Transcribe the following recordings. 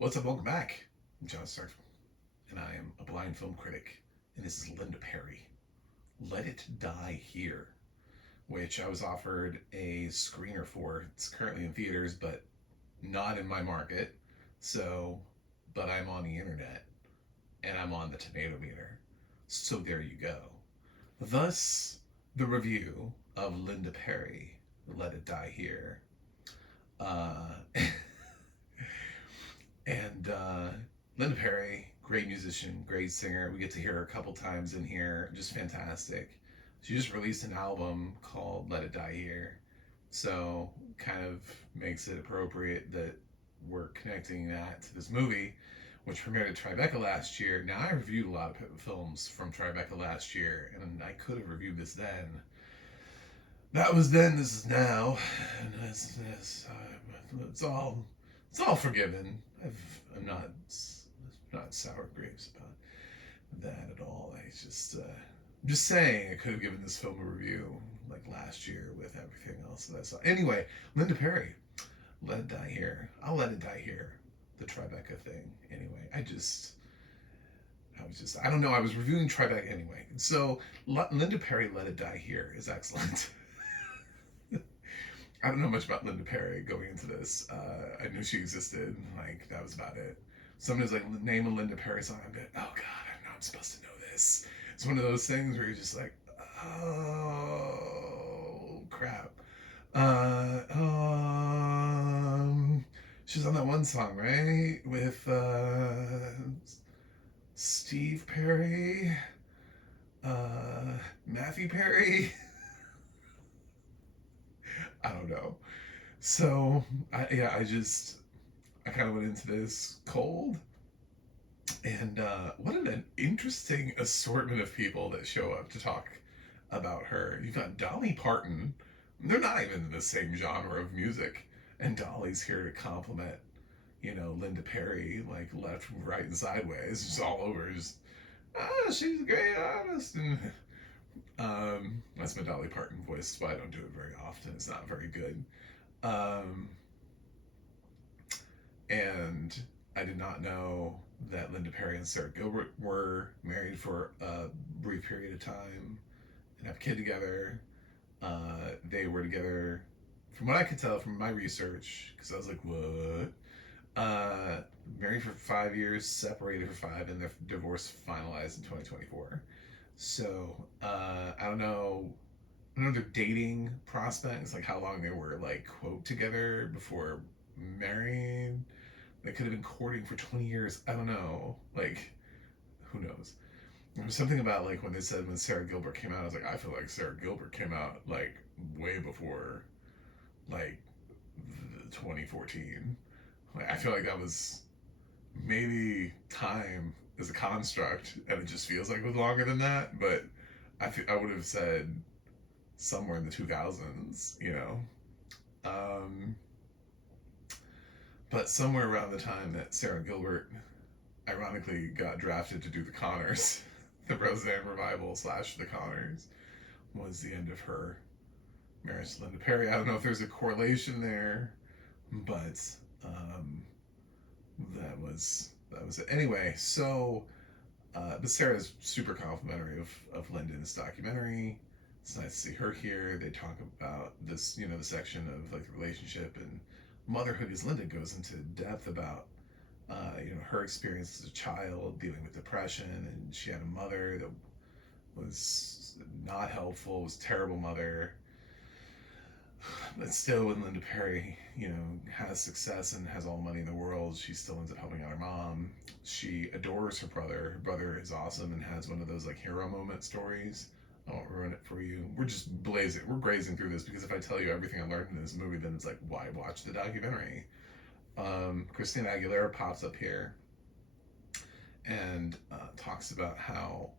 What's up? Welcome back. I'm John Stark, and I am a blind film critic. And this is Linda Perry. Let It Die Here, which I was offered a screener for. It's currently in theaters, but not in my market. So, but I'm on the internet, and I'm on the tomato meter. So there you go. Thus, the review of Linda Perry, Let It Die Here. Uh, And Linda Perry, great musician, great singer. We get to hear her a couple times in here. Just fantastic. She just released an album called Let It Die Here. So kind of makes it appropriate that we're connecting that to this movie, which premiered at Tribeca last year. Now, I reviewed a lot of films from Tribeca last year, and I could have reviewed this then. That was then, this is now. And it's all forgiven. I'm not sour grapes about that at all. I'm just saying I could have given this film a review like last year with everything else that I saw. Anyway, Linda Perry, Let It Die Here. I'll let it die here. The Tribeca thing. Anyway, I don't know. I was reviewing Tribeca anyway. So Linda Perry, Let It Die Here is excellent. I don't know much about Linda Perry going into this. I knew she existed. Like, that was about it. Somebody's like, name a Linda Perry song. I'm like, oh God, I know I'm supposed to know this. It's one of those things where you're just like, oh crap. Uh, um, she's on that one song, right? With Steve Perry, Matthew Perry. I don't know. So I kind of went into this cold, and what an interesting assortment of people that show up to talk about her. You've got Dolly Parton. They're not even in the same genre of music, and Dolly's here to compliment, Linda Perry, like left, right, and sideways, just all over. Just, she's a great artist, and that's my Dolly Parton voice, but I don't do it very often. It's not very good. Um, and I did not know that Linda Perry and Sarah Gilbert were married for a brief period of time and have a kid together. They were together, from what I could tell from my research, because I was like, what? Married for 5 years, separated for 5, and their divorce finalized in 2024. So I don't know. I don't know their dating prospects, like how long they were like quote together before married. They could have been courting for 20 years. I don't know. Like, who knows? There was something about like when they said when Sarah Gilbert came out. I was like, I feel like Sarah Gilbert came out like way before like 2014. Like, I feel like that was maybe time is a construct, and it just feels like it was longer than that. But I would have said somewhere in the 2000s. Um, but somewhere around the time that Sarah Gilbert ironically got drafted to do the Connors, the Roseanne revival / the Connors, was the end of her marriage to Linda Perry. I don't know if there's a correlation there, but that was it. Anyway, so but Sarah's super complimentary of Linda in this documentary. It's nice to see her here. They talk about this, the section of like the relationship and motherhood, as Linda goes into depth about her experience as a child dealing with depression, and she had a mother that was not helpful, was a terrible mother. But still, when Linda Perry, has success and has all the money in the world, she still ends up helping out her mom. She adores her brother. Her brother is awesome and has one of those like hero moment stories. I won't ruin it for you. We're grazing through this, because if I tell you everything I learned in this movie, then it's like, why watch the documentary? Christina Aguilera pops up here and talks about how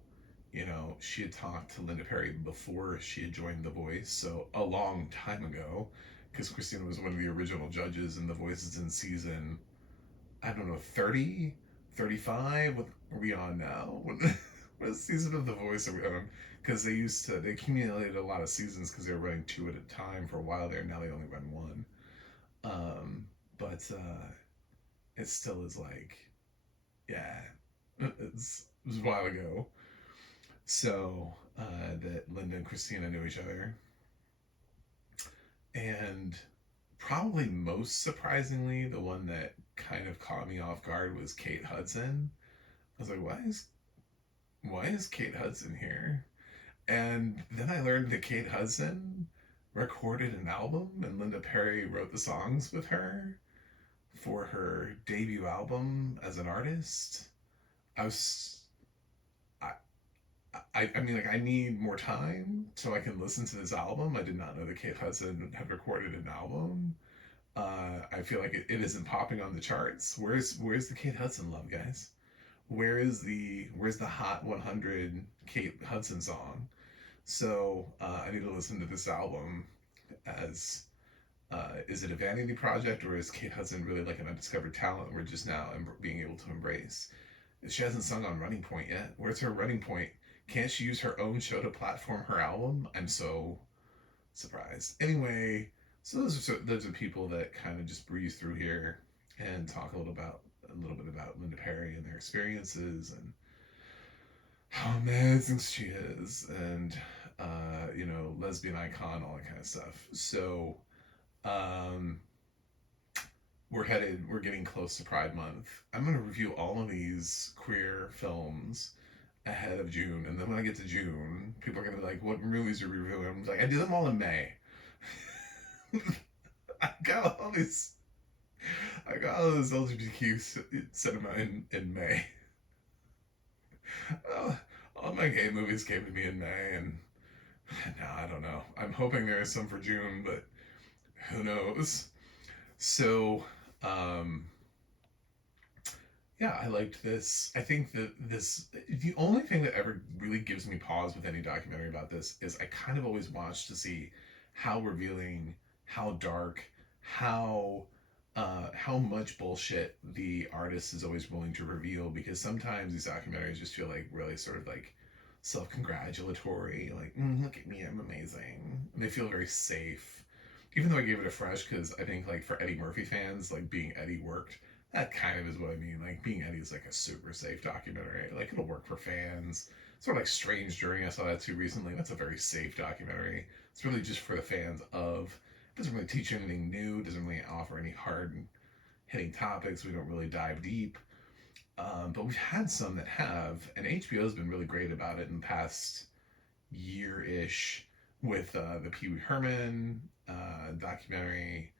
she had talked to Linda Perry before she had joined The Voice, so a long time ago, because Christina was one of the original judges in The Voices in season, I don't know, 30, 35. What are we on now? What season of The Voice are we on? Because they accumulated a lot of seasons because they were running 2 at a time for a while there. Now they only run 1. But it still is like, yeah, it was a while ago. So that Linda and Christina knew each other, and probably most surprisingly, the one that kind of caught me off guard was Kate Hudson. I was like, why is Kate Hudson here? And then I learned that Kate Hudson recorded an album and Linda Perry wrote the songs with her for her debut album as an artist. I was I, I mean, like, I need more time so I can listen to this album. I did not know that Kate Hudson had recorded an album. I feel like it isn't popping on the charts. Where's the Kate Hudson love, guys? Where's the Hot 100 Kate Hudson song? So I need to listen to this album. As is it a vanity project, or is Kate Hudson really like an undiscovered talent we're just now being able to embrace? She hasn't sung on Running Point yet. Where's her Running Point? Can't she use her own show to platform her album? I'm so surprised. Anyway, so those are people that kind of just breeze through here and talk a little bit about Linda Perry and their experiences and how amazing she is, and lesbian icon, all that kind of stuff. So um, we're getting close to Pride Month. I'm gonna review all of these queer films ahead of June, and then when I get to June, people are gonna be like, "What movies are we reviewing?" I'm like, "I did them all in May." I got all these, I got all this LGBTQ cinema in May. Oh, all my gay movies came to me in May, and now I don't know. I'm hoping there is some for June, but who knows? So, um, yeah, I liked this. I think that the only thing that ever really gives me pause with any documentary about this is I kind of always watch to see how revealing, how dark, how how much bullshit the artist is always willing to reveal, because sometimes these documentaries just feel like really sort of like self-congratulatory, like, look at me, I'm amazing, and they feel very safe. Even though I gave it a fresh, because I think, like, for Eddie Murphy fans, like, being Eddie worked. That kind of is what I mean. Like, being Eddie is like a super safe documentary. Like, it'll work for fans. Sort of like Strange Journey. I saw that too recently. That's a very safe documentary. It's really just for the fans of. It doesn't really teach you anything new. It doesn't really offer any hard hitting topics. We don't really dive deep. But we've had some that have, and HBO's been really great about it in the past year ish with the Pee Wee Herman documentary,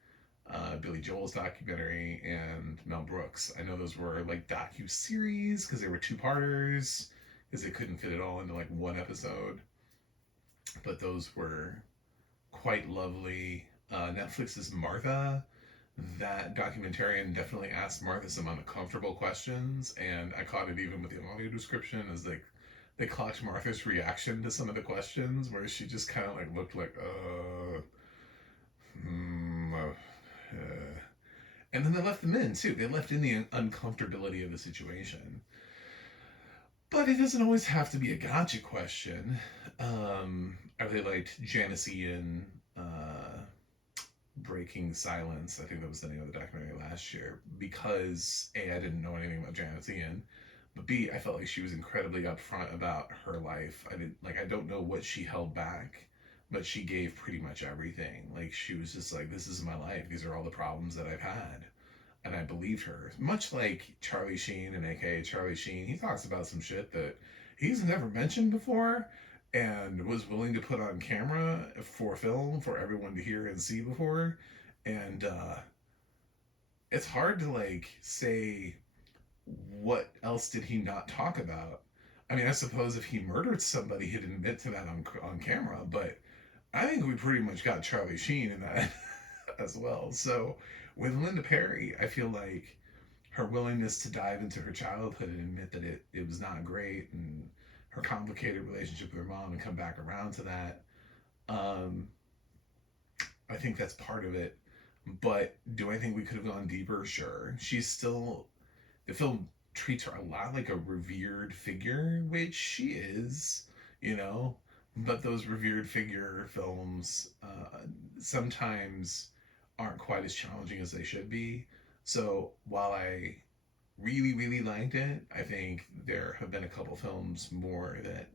Billy Joel's documentary, and Mel Brooks. I know those were like docu-series because they were two-parters, because they couldn't fit it all into like one episode. But those were quite lovely. Netflix's Martha, that documentarian definitely asked Martha some uncomfortable questions, and I caught it even with the audio description as they clocked Martha's reaction to some of the questions, where she just kind of like looked like, hmm, and then they left them in too. They left in the uncomfortability of the situation. But it doesn't always have to be a gotcha question. I really liked Janice Ian, Breaking Silence. I think that was the name of the documentary last year, because A, I didn't know anything about Janice Ian, but B, I felt like she was incredibly upfront about her life. I don't know what she held back, but she gave pretty much everything. Like, she was just like, this is my life. These are all the problems that I've had. And I believed her. Much like Charlie Sheen, and AKA Charlie Sheen, he talks about some shit that he's never mentioned before and was willing to put on camera for film for everyone to hear and see before. And it's hard to like say what else did he not talk about. I mean, I suppose if he murdered somebody, he'd admit to that on camera, but I think we pretty much got Charlie Sheen in that as well. So with Linda Perry, I feel like her willingness to dive into her childhood and admit that it was not great, and her complicated relationship with her mom, and come back around to that. Um, I think that's part of it. But do I think we could have gone deeper? Sure. She's still, the film treats her a lot like a revered figure, which she is, you know. But those revered figure films sometimes aren't quite as challenging as they should be. So while I really, really liked it, I think there have been a couple films more that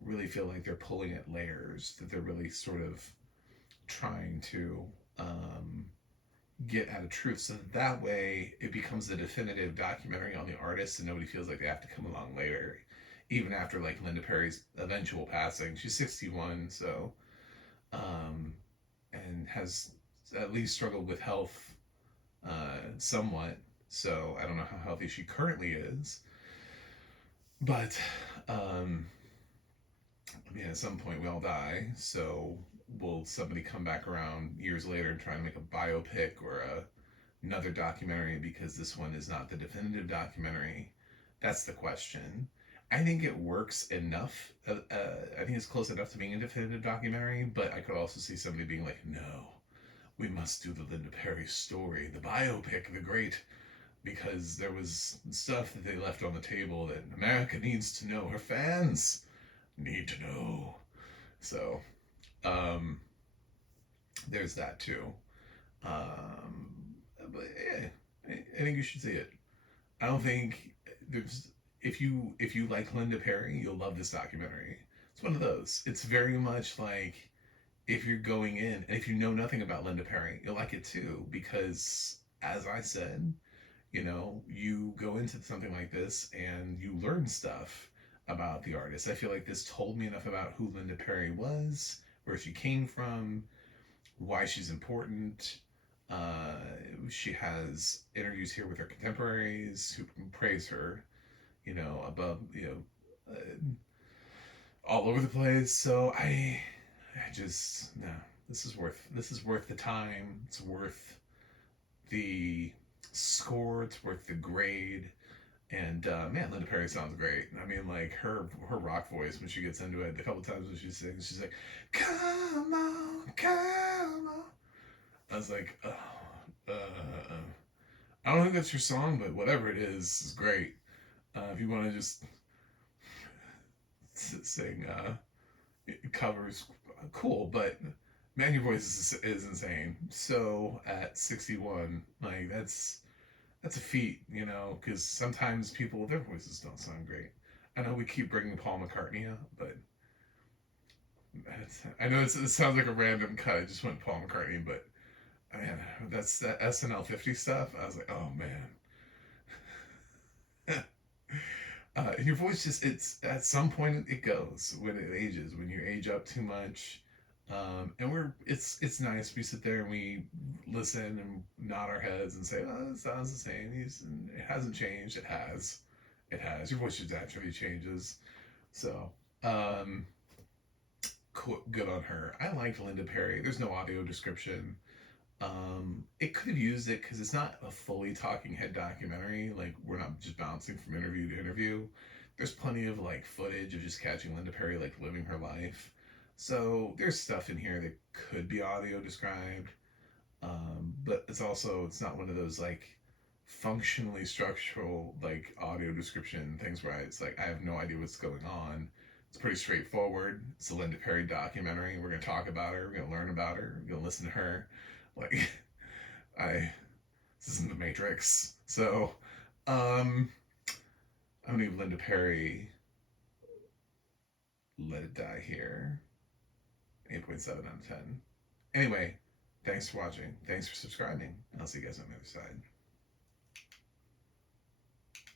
really feel like they're pulling at layers, that they're really sort of trying to um, get at a truth. So that way it becomes the definitive documentary on the artist and nobody feels like they have to come along later. Even after like Linda Perry's eventual passing. She's 61, so um, and has at least struggled with health somewhat. So I don't know how healthy she currently is. But um, I mean, at some point we all die. So will somebody come back around years later and try to make a biopic or another documentary because this one is not the definitive documentary? That's the question. I think it works enough. I think it's close enough to being a definitive documentary, but I could also see somebody being like, no, we must do the Linda Perry story, the biopic, the great, because there was stuff that they left on the table that America needs to know. Her fans need to know. So, um, there's that too. Um, but yeah, I think you should see it. I don't think there's if you like Linda Perry, you'll love this documentary. It's one of those. It's very much like if you're going in and if you know nothing about Linda Perry, you'll like it too because as I said, you go into something like this and you learn stuff about the artist. I feel like this told me enough about who Linda Perry was, where she came from, why she's important. Uh, she has interviews here with her contemporaries who praise her, above, all over the place. So I just no. This is worth the time. It's worth the score. It's worth the grade. And man, Linda Perry sounds great. I mean, like her rock voice when she gets into it. A couple times when she sings, she's like, "Come on, come on." I was like, oh, I don't think that's your song, but whatever it is great. If you want to just sing covers, cool. But man, your voice is insane. So at 61, like that's a feat, because sometimes people their voices don't sound great. I know we keep bringing Paul McCartney up, but I know it sounds like a random cut. I just went Paul McCartney, but man, that's that SNL 50 stuff. I was like, oh man. Your voice just it's at some point it goes when it ages when you age up too much. And it's nice we sit there and we listen and nod our heads and say, oh, it sounds the same. It hasn't changed. It has your voice just naturally changes. So um good on her. I liked Linda Perry. There's no audio description. It could have used it because it's not a fully talking head documentary. Like we're not just bouncing from interview to interview. There's plenty of like footage of just catching Linda Perry like living her life. So there's stuff in here that could be audio described, but it's not one of those like functionally structural like audio description things where it's like I have no idea what's going on. It's pretty straightforward. It's a Linda Perry documentary. We're gonna talk about her. We're gonna learn about her. We're gonna listen to her. Like I this isn't the Matrix. So um I'm gonna give Linda Perry Let It Die here. 8.7 out of 10. Anyway, thanks for watching. Thanks for subscribing. I'll see you guys on the other side.